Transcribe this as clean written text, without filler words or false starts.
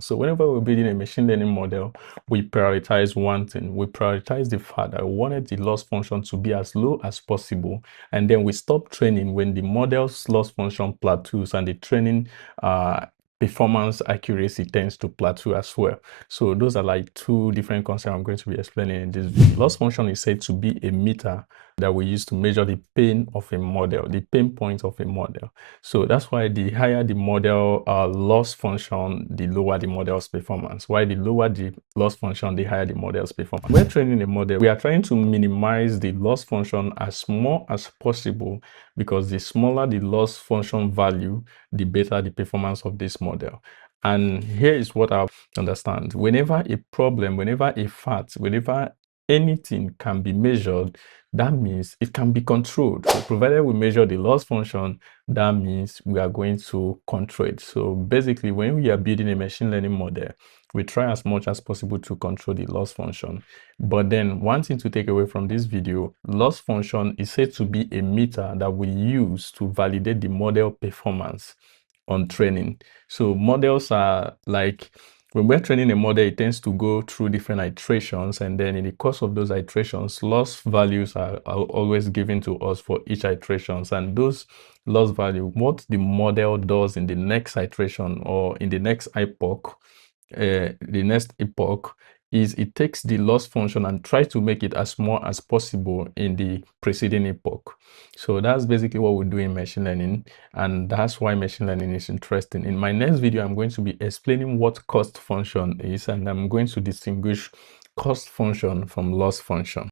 So whenever we're building a machine learning model, we prioritize one thing. We prioritize the fact that we wanted the loss function to be as low as possible. And then we stop training when the model's loss function plateaus and the training performance accuracy tends to plateau as well. So those are like two different concepts I'm going to be explaining in this video. Loss function is said to be a meter that we use to measure the pain of a model, the pain point of a model. So that's why the higher the model loss function, the lower the model's performance. Why the lower the loss function, the higher the model's performance. When training a model, we are trying to minimize the loss function as more as possible, because the smaller the loss function value, the better the performance of this model. And here is what I understand. Whenever a problem, whenever a fact, whenever anything can be measured, that means it can be controlled. So provided we measure the loss function, that means we are going to control it. So basically, when we are building a machine learning model, we try as much as possible to control the loss function. But then one thing to take away from this video, loss function is said to be a meter that we use to validate the model performance on training. So models are like, when we're training a model, it tends to go through different iterations, and then in the course of those iterations, loss values are always given to us for each iterations, and those loss value, what the model does in the next iteration or in the next epoch, is it takes the loss function and tries to make it as small as possible in the preceding epoch. So that's basically what we do in machine learning, and that's why machine learning is interesting. In my next video, I'm going to be explaining what cost function is, and I'm going to distinguish cost function from loss function.